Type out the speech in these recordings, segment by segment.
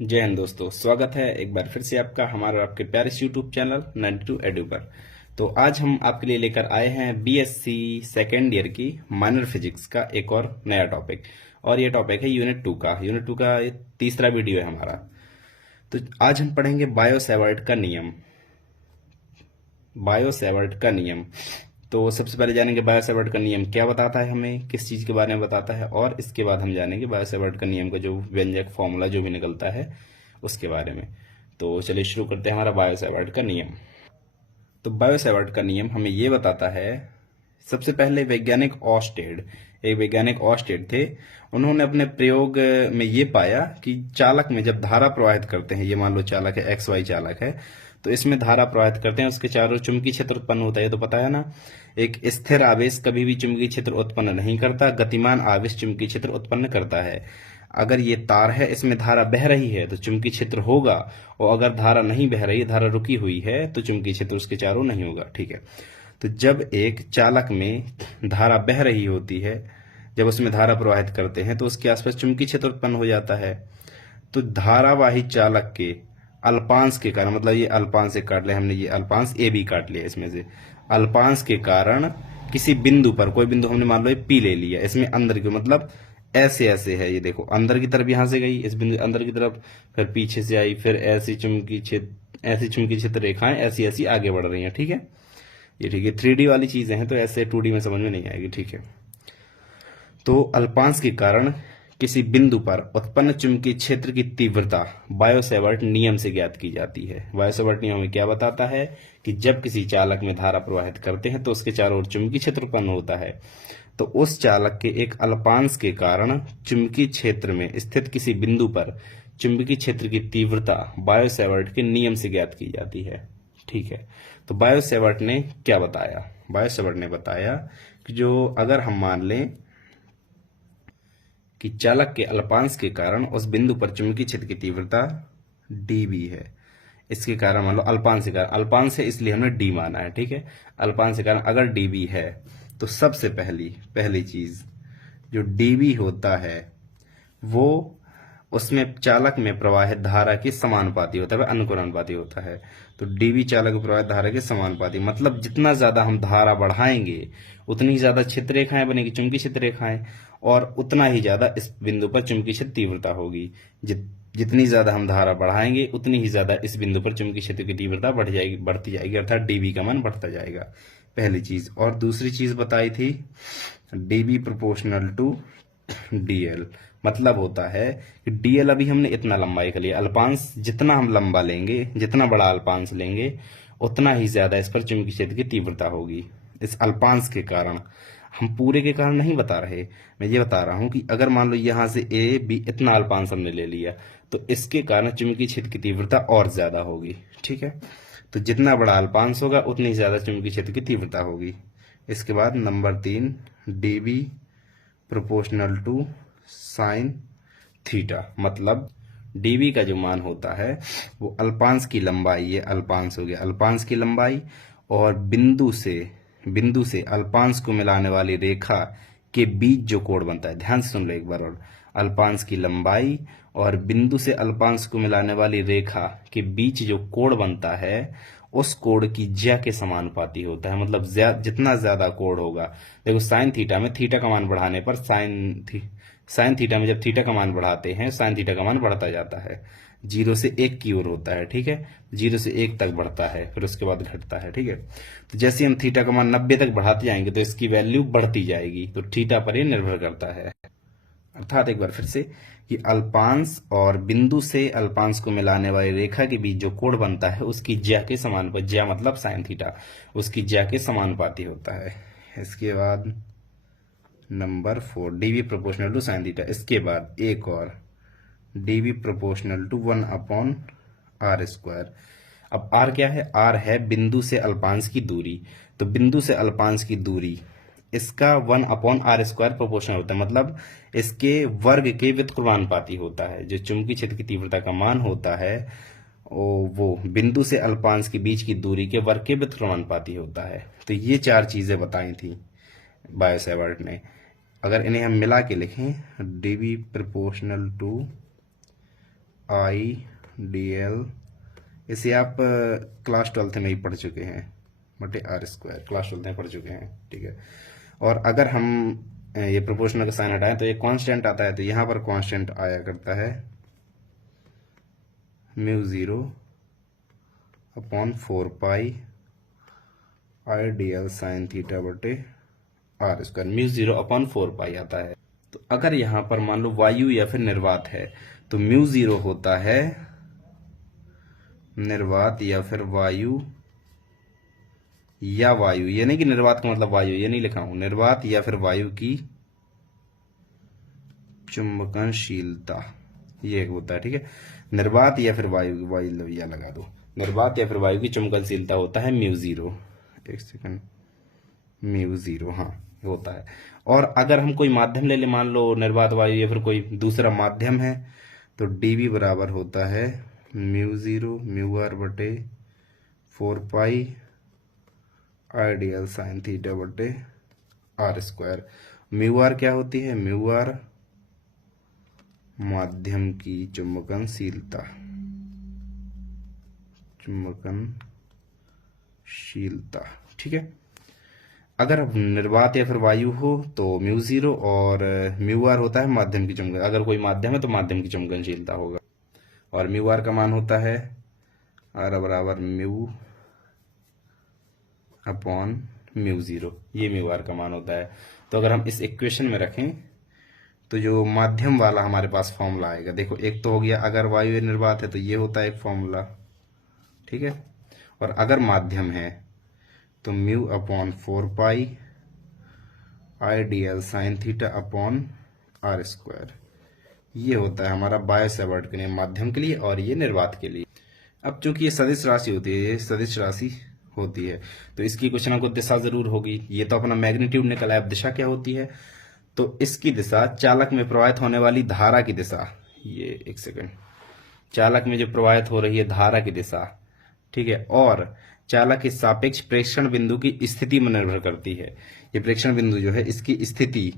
जय हिंद दोस्तों, स्वागत है एक बार फिर से आपका हमारे और आपके प्यारे यूट्यूब चैनल 92 एडू पर। तो आज हम आपके लिए लेकर आए हैं बीएससी सेकेंड ईयर की माइनर फिजिक्स का एक और नया टॉपिक। और ये टॉपिक है यूनिट 2 का ये तीसरा वीडियो है हमारा। तो आज हम पढ़ेंगे बायो सेवर्ट का नियम। तो सबसे पहले जानेंगे बायो सेवर्ट का नियम क्या बताता है, हमें किस चीज़ के बारे में बताता है, और इसके बाद हम जानेंगे बायो सेवर्ट का नियम का जो व्यंजक फॉर्मूला जो भी निकलता है उसके बारे में। तो चलिए शुरू करते हैं हमारा बायो सेवर्ट का नियम। तो बायो सेवर्ट का नियम हमें ये बताता है, सबसे पहले एक वैज्ञानिक ऑस्टेड थे। उन्होंने अपने प्रयोग में ये पाया कि चालक में जब धारा प्रवाहित करते हैं, ये मान लो चालक है, एक्स वाई चालक है, तो इसमें धारा प्रवाहित करते हैं, उसके चारों चुंबकीय क्षेत्र उत्पन्न होता है। ये तो पता है ना। एक स्थिर आवेश कभी भी चुंबकीय क्षेत्र उत्पन्न नहीं करता, गतिमान आवेश चुंबकीय क्षेत्र उत्पन्न करता है। अगर ये तार है, इसमें धारा बह रही है तो चुंबकीय क्षेत्र होगा, और अगर धारा नहीं बह रही, धारा रुकी हुई है, तो चुंबकीय क्षेत्र उसके चारों नहीं होगा। ठीक है। तो जब एक चालक में धारा बह रही होती है, जब उसमें धारा प्रवाहित करते हैं, तो उसके आसपास चुंबकीय क्षेत्र उत्पन्न हो जाता है। तो धारावाही चालक के अल्पांश के कारण, मतलब ये अल्पांश से काट लिया हमने, ये अल्पांश ए बी काट लिया इसमें से, अल्पांश के कारण किसी बिंदु पर, कोई बिंदु हमने मान लो ये पी ले लिया, इसमें अंदर की मतलब ऐसे ऐसे है, ये देखो अंदर की तरफ यहां से गई इस बिंदु अंदर की तरफ, फिर पीछे से आई, फिर ऐसी चुंबकीय क्षेत्र रेखाएं ऐसी ऐसी आगे बढ़ रही हैं। ठीक है, ये ठीक है, 3D वाली चीजें हैं, तो ऐसे 2D में समझ में नहीं आएगी। ठीक है। तो अल्पांश के कारण किसी बिंदु पर उत्पन्न चुंबकीय क्षेत्र की तीव्रता बायो सेवर्ट नियम से ज्ञात की जाती है। बायो सेवर्ट नियम में क्या बताता है कि जब किसी चालक में धारा प्रवाहित करते हैं तो उसके चारों ओर चुंबकीय क्षेत्र उत्पन्न होता है। तो उस चालक के एक अल्पांश के कारण चुंबकीय क्षेत्र में स्थित किसी बिंदु पर चुंबकीय क्षेत्र की तीव्रता बायो सेवर्ट के नियम से ज्ञात की जाती है। ठीक है। तो बायो सेवर्ट ने क्या बताया? बायो सेवर्ट ने बताया कि जो अगर हम मान लें कि चालक के अल्पांश के कारण उस बिंदु पर चुंबकीय क्षेत्र की तीव्रता dB है, इसके कारण मान लो अल्पांश के कारण, अल्पांश है इसलिए हमने d माना है। ठीक है। अल्पांश के कारण अगर dB है, तो सबसे पहली चीज जो dB होता है वो उसमें चालक में प्रवाहित धारा के समानुपाती होता है, अनुकूलानुपाती होता है। तो dB चालक में प्रवाहित धारा के समानुपाती, मतलब जितना ज्यादा हम धारा बढ़ाएंगे उतनी ही ज्यादा क्षेत्र रेखाएं बनेगी, चुंबकीय क्षेत्र रेखाएं, और उतना ही ज्यादा इस बिंदु पर चुंबकीय क्षेत्र तीव्रता होगी। जितनी ज्यादा हम धारा बढ़ाएंगे उतनी ही ज्यादा इस बिंदु पर चुंबकीय क्षेत्र की तीव्रता बढ़ती जाएगी, अर्थात dB का मान बढ़ता जाएगा। पहली चीज। और दूसरी चीज बताई थी dB प्रोपोर्शनल टू dl, मतलब होता है कि dl अभी हमने इतना लंबाई का लिया, अल्पांश जितना हम लंबा लेंगे, जितना बड़ा अल्पांश लेंगे, उतना ही ज्यादा इस पर चुंबकीय क्षेत्र की तीव्रता होगी, इस अल्पांश के कारण। हम पूरे के कारण नहीं बता रहे, मैं ये बता रहा हूं कि अगर मान लो यहां से ए बी इतना अल्पांश हमने ले लिया, तो इसके कारण चुंबकीय क्षेत्र की तीव्रता और ज्यादा होगी। ठीक है। तो जितना बड़ा अल्पांश होगा उतनी ज्यादा चुंबकीय क्षेत्र की तीव्रता होगी। इसके बाद number 3, dB proportional to sine theta, मतलब dB का जो मान होता है वो अल्पांश की लंबाई, ये अल्पांश हो गया, अल्पांश की लंबाई, और बिंदु से अल्पांश को मिलाने वाली रेखा के बीच जो कोण बनता है, ध्यान से सुन लो एक बार और, अल्पांश की लंबाई और बिंदु से अल्पांश को मिलाने वाली रेखा के बीच जो कोण बनता है उस कोण की ज्या के समानुपाती होता है। मतलब जितना ज्यादा कोण होगा, देखो साइन थीटा में थीटा का मान बढ़ाने पर साइन थीटा में जब थीटा का मान बढ़ाते हैं, साइन थीटा का मान बढ़ता जाता है, 0 से 1 की ओर होता है। ठीक है। 0 से 1 तक बढ़ता है, फिर उसके बाद घटता है। ठीक है। तो जैसे हम थीटा का मान 90 तक बढ़ाते जाएंगे तो इसकी वैल्यू बढ़ती जाएगी, तो थीटा पर ये निर्भर करता है। अर्थात एक बार फिर से कि अल्पांश और बिंदु से अल्पांश को मिलाने वाली रेखा के बीच जो कोण बनता है उसकी ज्या के समानुपाती, ज्या मतलब साइन थीटा, उसकी ज्या के समानुपाती होता है। इसके बाद number 4, dB proportional to sine theta. इसके बाद एक और dB प्रोपोर्शनल टू 1/r²। अब r क्या है? r है बिंदु से अल्पांश की दूरी। तो बिंदु से अल्पांश की दूरी, इसका 1/r² प्रोपोर्शनल होता है, मतलब इसके वर्ग के व्युत्क्रमानुपाती होता है। जो चुंबकीय क्षेत्र की तीव्रता का मान होता है वो बिंदु से अल्पांश के बीच की दूरी के वर्ग के व्युत्क्रमानुपाती होता है। तो ये 4 चीजें बताई थी बायो सेवर्ट ने। अगर इन्हें हम मिला के लिखें, dB proportional to I D L, इसे आप क्लास 12th में ही पढ़ चुके हैं, बटे आर स्क्वायर, क्लास 12th में पढ़ चुके हैं, ठीक है। और अगर हम ये प्रोपोर्शनल का साइन हटाएं तो ये कांस्टेंट आता है, तो यहाँ पर कांस्टेंट आया करता है mu 0 upon 4 pi I D L sine theta बटे आर स्क्वायर, म्यू 0 अपॉन 4 पाई आता है। तो अगर यहाँ पर मान लो वायु या फिर निर्वात है तो म्यू 0 होता है निर्वात या फिर वायु, या वायु, ये नहीं कि निर्वात का मतलब वायु, ये नहीं लिखा हूं, निर्वात या फिर वायु की चुंबकनशीलता, ये होता है, ठीक है। निर्वात या फिर वायु, वायु या लगा दो, निर्वात या फिर वायु की चुंबकनशीलता होता है म्यू 0, एक सेकंड, म्यू 0, हाँ होता है। और अगर हम कोई माध्यम ले ले, मान लो निर्वात वायु या फिर कोई दूसरा माध्यम है, तो डीवी बराबर होता है म्यू 0 म्यू आर बटे 4 pi I D L sine theta बटे आर स्क्वायर। म्यू आर क्या होती है? म्यू आर माध्यम की चुंबकनशीलता, चुंबकनशीलता, ठीक है। अगर निर्वात या फिर वायु हो तो म्यू 0 और म्यू आर होता है माध्यम की चुंबकन, अगर कोई माध्यम है तो माध्यम की चुंबकनशीलता होगा, और म्यू आर का मान होता है आर बराबर म्यू अपॉन म्यू 0, ये म्यू आर का मान होता है। तो अगर हम इस इक्वेशन में रखें तो जो माध्यम वाला हमारे पास फॉर्मूला आएगा, देखो एक तो हो गया अगर वायु निर्वात है तो ये होता है एक फॉर्मूला, ठीक है। और अगर माध्यम है तो mu upon 4 pi I D L sine theta upon R square, ये होता है हमारा बायो-सैवर्ट के नियम माध्यम के लिए और ये निर्वात के लिए। अब चूंकि ये सदिश राशि होती है, ये सदिश राशि होती है तो इसकी कुछ ना कुछ दिशा जरूर होगी। ये तो अपना मैग्नीट्यूड निकला है, अब दिशा क्या होती है? तो इसकी दिशा चालक में प्रवाहित होने वाली धारा की दिशा, ये एक सेकंड, चालक में जो प्रवाहित हो रही है धारा की दिशा, ठीक है, और चालक के सापेक्ष प्रेक्षण बिंदु की स्थिति में निर्भर करती है। ये प्रेक्षण बिंदु जो है इसकी स्थिति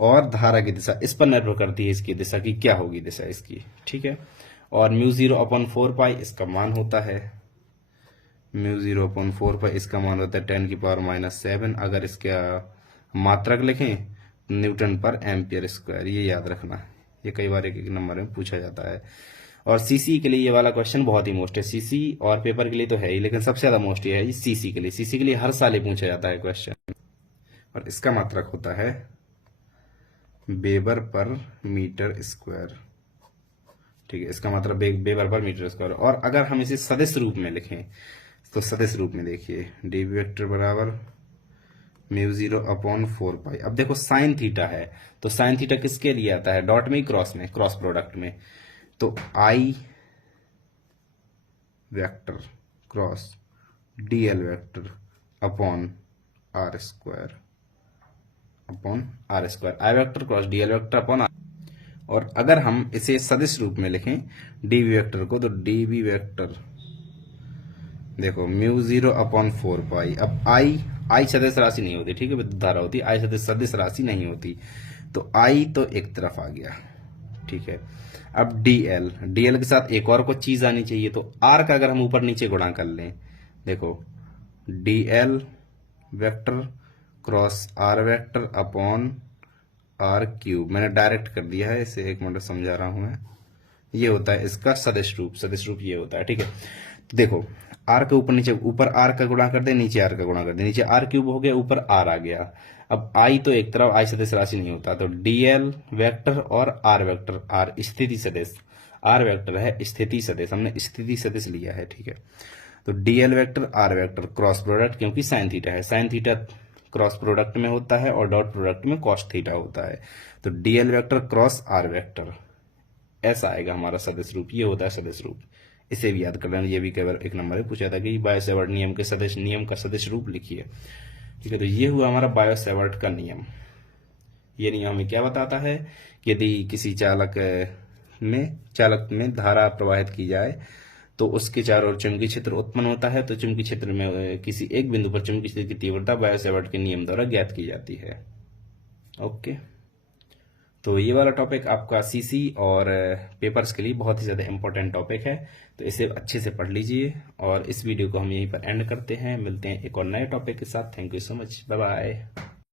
और धारा की दिशा इस पर निर्भर करती है, इसकी दिशा की क्या होगी दिशा इसकी, ठीक है। और म्यू 0 अपॉन 4 पाई इसका मान होता है, म्यू 0 अपॉन 4 पाई इसका मान होता है 10⁻⁷। अगर इसका मात्रक लिखें न्यूटन पर एम्पियर स्क्वायर, ये याद रखना, ये कई बार एक एक नंबर में पूछा जाता है। और सीसी के लिए ये वाला क्वेश्चन बहुत ही मोस्ट है, सीसी और पेपर के लिए तो है ही, लेकिन सबसे ज्यादा मोस्ट ये है सीसी के लिए। सीसी के लिए हर साल ही पूछा जाता है क्वेश्चन, और इसका मात्रक होता है वेबर पर मीटर स्क्वायर, ठीक है, इसका मतलब वेबर पर मीटर स्क्वायर। और अगर हम इसे सदिश रूप में लिखें तो सदिश रूप में देखिए डी वेक्टर बराबर म्यू 0 अपॉन 4 पाई। अब देखो साइन थीटा है तो साइन थीटा किसके लिए आता है? डॉट में, क्रॉस में, क्रॉस प्रोडक्ट में। तो I vector cross D L vector upon R square, upon R square, I vector cross D L vector upon R. और अगर हम इसे सदिश रूप में लिखें डी वी वेक्टर को, तो डी वी वेक्टर देखो म्यू 0 अपॉन 4 पाई। अब आई सदिश राशि नहीं होती, ठीक है, विद्युत धारा होती, आई सदिश राशि नहीं होती, तो आई तो एक तरफ आ गया, ठीक है। अब डीएल के साथ एक और कुछ चीज आनी चाहिए, तो आर का अगर हम ऊपर नीचे गुणा कर लें, देखो DL vector cross R vector upon R cube, मैंने डायरेक्ट कर दिया है इसे, एक मिनट समझा रहा हूं मैं, ये होता है इसका सदिश रूप ये होता है, ठीक है। तो देखो आर के ऊपर नीचे, ऊपर आर का गुणा कर दे, नीचे आर का गुणा कर दे, नीचे आर क्यूब हो गया, ऊपर आर आ गया। अब आई तो एक तरफ, आई सदिश राशि नहीं होता, तो डीएल वेक्टर और आर वेक्टर, आर स्थिति सदिश, आर वेक्टर है स्थिति सदिश, हमने स्थिति सदिश लिया है, ठीक है। तो DL vector R vector cross product, क्योंकि साइन थीटा है, साइन थीटा क्रॉस प्रोडक्ट में होता है और डॉट प्रोडक्ट में कॉस थीटा होता है, तो DL vector cross R vector, ऐसा आएगा हमारा सदिश रूप, ये होता है सदिश रूप। इसे भी याद कर लेना, ये भी केवल एक नंबर में पूछा था कि बायो-सैवर्ट नियम के सदिश नियम का सदिश रूप लिखिए, ठीक है। तो ये हुआ हमारा बायो-सैवर्ट का नियम। ये नियम हमें क्या बताता है कि यदि किसी चालक में धारा प्रवाहित की जाए तो उसके चारों ओर चुंबकीय क्षेत्र उत्पन्न होता है, तो चुंबकीय क्षेत्र में किसी एक बिंदु पर चुंबकीय क्षेत्र की तीव्रता बायो-सैवर्ट के नियम द्वारा ज्ञात की जाती है। ओके, तो ये वाला टॉपिक आपका सीसी और पेपर्स के लिए बहुत ही ज़्यादा इंपॉर्टेंट टॉपिक है, तो इसे अच्छे से पढ़ लीजिए। और इस वीडियो को हम यहीं पर एंड करते हैं, मिलते हैं एक और नए टॉपिक के साथ। Thank you so much, bye bye.